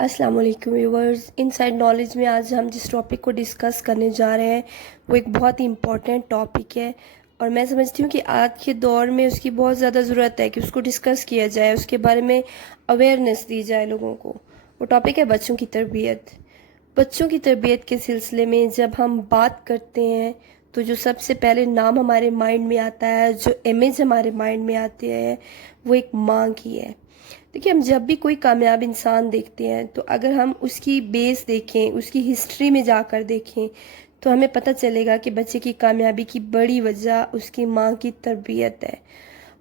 अस्सलाम वालेकुम viewers. Inside knowledge में आज हम जिस टॉपिक को डिस्कस करने जा रहे हैं वो एक बहुत ही इम्पॉर्टेंट टॉपिक है और मैं समझती हूँ कि आज के दौर में उसकी बहुत ज़्यादा ज़रूरत है कि उसको डिस्कस किया जाए, उसके बारे में अवेयरनेस दी जाए लोगों को। वो टॉपिक है बच्चों की तरबियत। बच्चों की तरबियत के सिलसिले में जब हम बात करते हैं तो जो सबसे पहले नाम हमारे माइंड में आता है, जो इमेज हमारे माइंड में आती है, वो एक माँ की है। देखिए, हम जब भी कोई कामयाब इंसान देखते हैं तो अगर हम उसकी बेस देखें, उसकी हिस्ट्री में जाकर देखें तो हमें पता चलेगा कि बच्चे की कामयाबी की बड़ी वजह उसकी माँ की तरबियत है।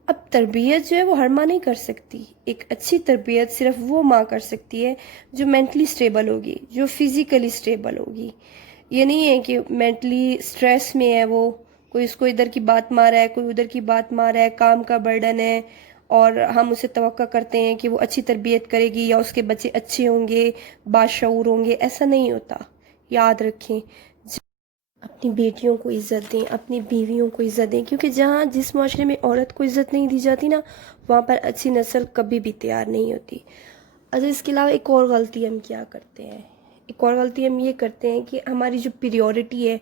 अब तरबियत जो है वो हर माँ नहीं कर सकती। एक अच्छी तरबियत सिर्फ वो माँ कर सकती है जो मेंटली स्टेबल होगी, जो फिजिकली स्टेबल होगी। ये नहीं है कि मेंटली स्ट्रेस में है वो, कोई उसको इधर की बात मार रहा है, कोई उधर की बात मार रहा है, काम का बर्डन है और हम उसे तवक्का करते हैं कि वो अच्छी तरबियत करेगी या उसके बच्चे अच्छे होंगे, बाशऊर होंगे। ऐसा नहीं होता। याद रखें, अपनी बेटियों को इज़्ज़त दें, अपनी बीवियों को इज़्ज़त दें, क्योंकि जहाँ जिस माशरे में औरत को इज़्ज़त नहीं दी जाती ना, वहाँ पर अच्छी नस्ल कभी भी तैयार नहीं होती। अच्छा, इसके अलावा एक और गलती हम क्या करते हैं, एक और गलती हम ये करते हैं कि हमारी जो प्रायोरिटी है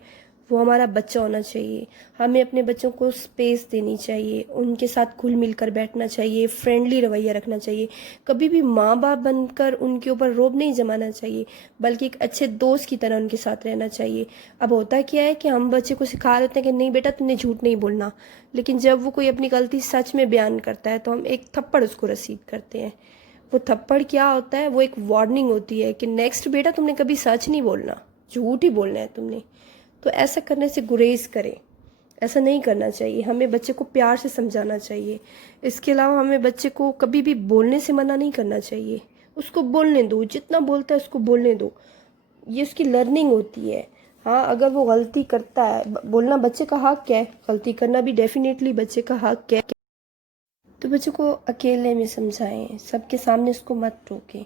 वो हमारा बच्चा होना चाहिए। हमें अपने बच्चों को स्पेस देनी चाहिए, उनके साथ घुल मिल कर बैठना चाहिए, फ्रेंडली रवैया रखना चाहिए। कभी भी माँ बाप बनकर उनके ऊपर रोब नहीं जमाना चाहिए, बल्कि एक अच्छे दोस्त की तरह उनके साथ रहना चाहिए। अब होता क्या है कि हम बच्चे को सिखा देते हैं कि नहीं बेटा तुमने झूठ नहीं बोलना, लेकिन जब वो कोई अपनी गलती सच में बयान करता है तो हम एक थप्पड़ उसको रसीद करते हैं। वो थप्पड़ क्या होता है, वो एक वार्निंग होती है कि नेक्स्ट बेटा तुमने कभी सच नहीं बोलना, झूठ ही बोलना है तुमने। तो ऐसा करने से गुरेज करें, ऐसा नहीं करना चाहिए। हमें बच्चे को प्यार से समझाना चाहिए। इसके अलावा हमें बच्चे को कभी भी बोलने से मना नहीं करना चाहिए। उसको बोलने दो, जितना बोलता है उसको बोलने दो, ये उसकी लर्निंग होती है। हाँ, अगर वो गलती करता है, बोलना बच्चे का हक है, गलती करना भी डेफिनेटली बच्चे का हक है, तो बच्चों को अकेले में समझाएं, सबके सामने उसको मत टोकें।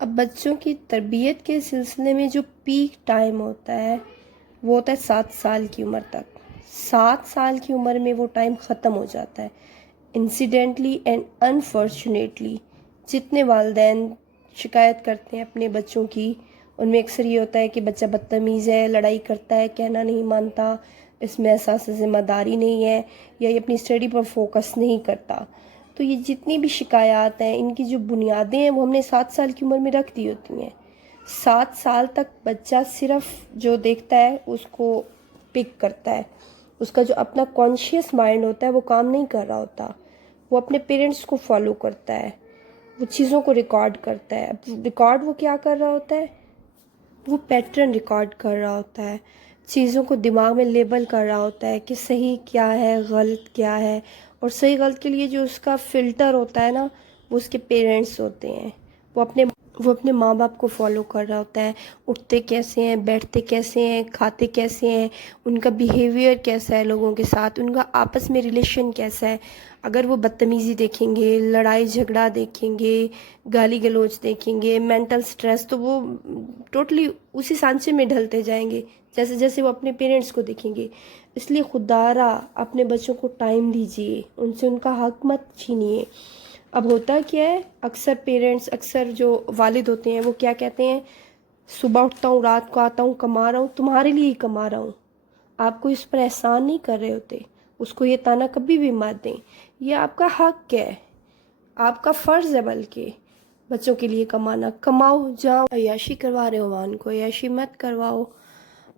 अब बच्चों की तरबियत के सिलसिले में जो पीक टाइम होता है वो होता है 7 साल की उम्र तक। 7 साल की उम्र में वो टाइम ख़त्म हो जाता है। इंसिडेंटली एंड अनफॉर्चुनेटली जितने वालिदैन शिकायत करते हैं अपने बच्चों की, उनमें अक्सर ये होता है कि बच्चा बदतमीज़ है, लड़ाई करता है, कहना नहीं मानता, इसमें एहसास ज़िम्मेदारी नहीं है, या ये अपनी स्टडी पर फोकस नहीं करता। तो ये जितनी भी शिकायत हैं, इनकी जो बुनियादें हैं वो हमने 7 साल की उम्र में रख दी होती हैं। 7 साल तक बच्चा सिर्फ जो देखता है उसको पिक करता है। उसका जो अपना कॉन्शियस माइंड होता है वो काम नहीं कर रहा होता। वो अपने पेरेंट्स को फॉलो करता है, वो चीज़ों को रिकॉर्ड करता है। अब रिकॉर्ड वो क्या कर रहा होता है, वो पैटर्न रिकॉर्ड कर रहा होता है, चीज़ों को दिमाग में लेबल कर रहा होता है कि सही क्या है, गलत क्या है। और सही गलत के लिए जो उसका फ़िल्टर होता है ना, वो उसके पेरेंट्स होते हैं। वो अपने माँ बाप को फॉलो कर रहा होता है। उठते कैसे हैं, बैठते कैसे हैं, खाते कैसे हैं, उनका बिहेवियर कैसा है लोगों के साथ, उनका आपस में रिलेशन कैसा है। अगर वो बदतमीज़ी देखेंगे, लड़ाई झगड़ा देखेंगे, गाली गलौज देखेंगे, मेंटल स्ट्रेस, तो वो टोटली उसी सांचे में ढलते जाएंगे जैसे जैसे वो अपने पेरेंट्स को देखेंगे। इसलिए खुदारा अपने बच्चों को टाइम दीजिए, उनसे उनका हक मत छीनिए। अब होता क्या है, अक्सर पेरेंट्स, अक्सर जो वालिद होते हैं वो क्या कहते हैं, सुबह उठता हूँ, रात को आता हूँ, कमा रहा हूँ, तुम्हारे लिए ही कमा रहा हूँ। आपको इस पर एहसान नहीं कर रहे होते। उसको ये ताना कभी भी मत दें, ये आपका हक है, आपका फ़र्ज़ है। बल्कि बच्चों के लिए कमाना, कमाओ, जाओ, अय्याशी करवा रहे हो वान को अय्याशी मत करवाओ।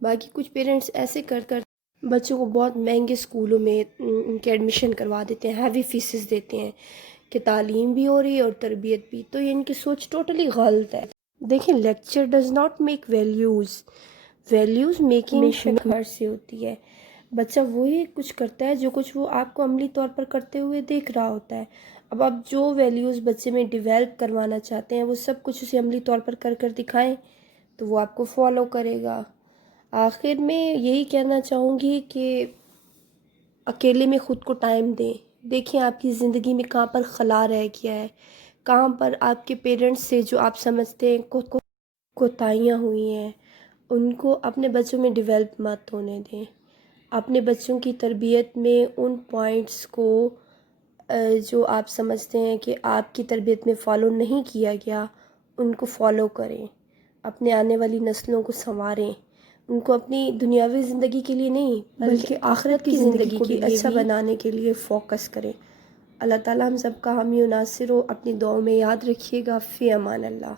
बाकी कुछ पेरेंट्स ऐसे कर कर बच्चों को बहुत महंगे स्कूलों में उनके एडमिशन करवा देते हैं, हैवी फीसेस देते हैं कि तालीम भी हो रही है और तरबियत भी। तो ये इनकी सोच टोटली गलत है। देखिए, lecture does not make values, values making हमेशा घर से होती है। बच्चा वही कुछ करता है जो कुछ वो आपको अमली तौर पर करते हुए देख रहा होता है। अब आप जो वैल्यूज़ बच्चे में डेवलप करवाना चाहते हैं वो सब कुछ उसे अमली तौर पर कर कर दिखाएं तो वो आपको फॉलो करेगा। आखिर में यही कहना चाहूँगी कि अकेले में ख़ुद को टाइम दें। देखिए आपकी ज़िंदगी में कहाँ पर खला रह गया है, कहाँ पर आपके पेरेंट्स से जो आप समझते हैं कोताहियाँ हुई हैं, उनको अपने बच्चों में डेवलप मत होने दें। अपने बच्चों की तरबियत में उन पॉइंट्स को जो आप समझते हैं कि आपकी तरबियत में फॉलो नहीं किया गया, ان کو فالو کریں، اپنے آنے والی نسلوں کو سنواریں، ان کو اپنی دنیاوی زندگی کے لیے نہیں بلکہ آخرت کی زندگی کو بھی اچھا بنانے کے لیے فوکس کریں۔ اللہ تعالیٰ ہم سب کا حامی و ناصر ہو۔ اپنی دعاؤں میں یاد رکھیے گا۔ فی امان اللہ۔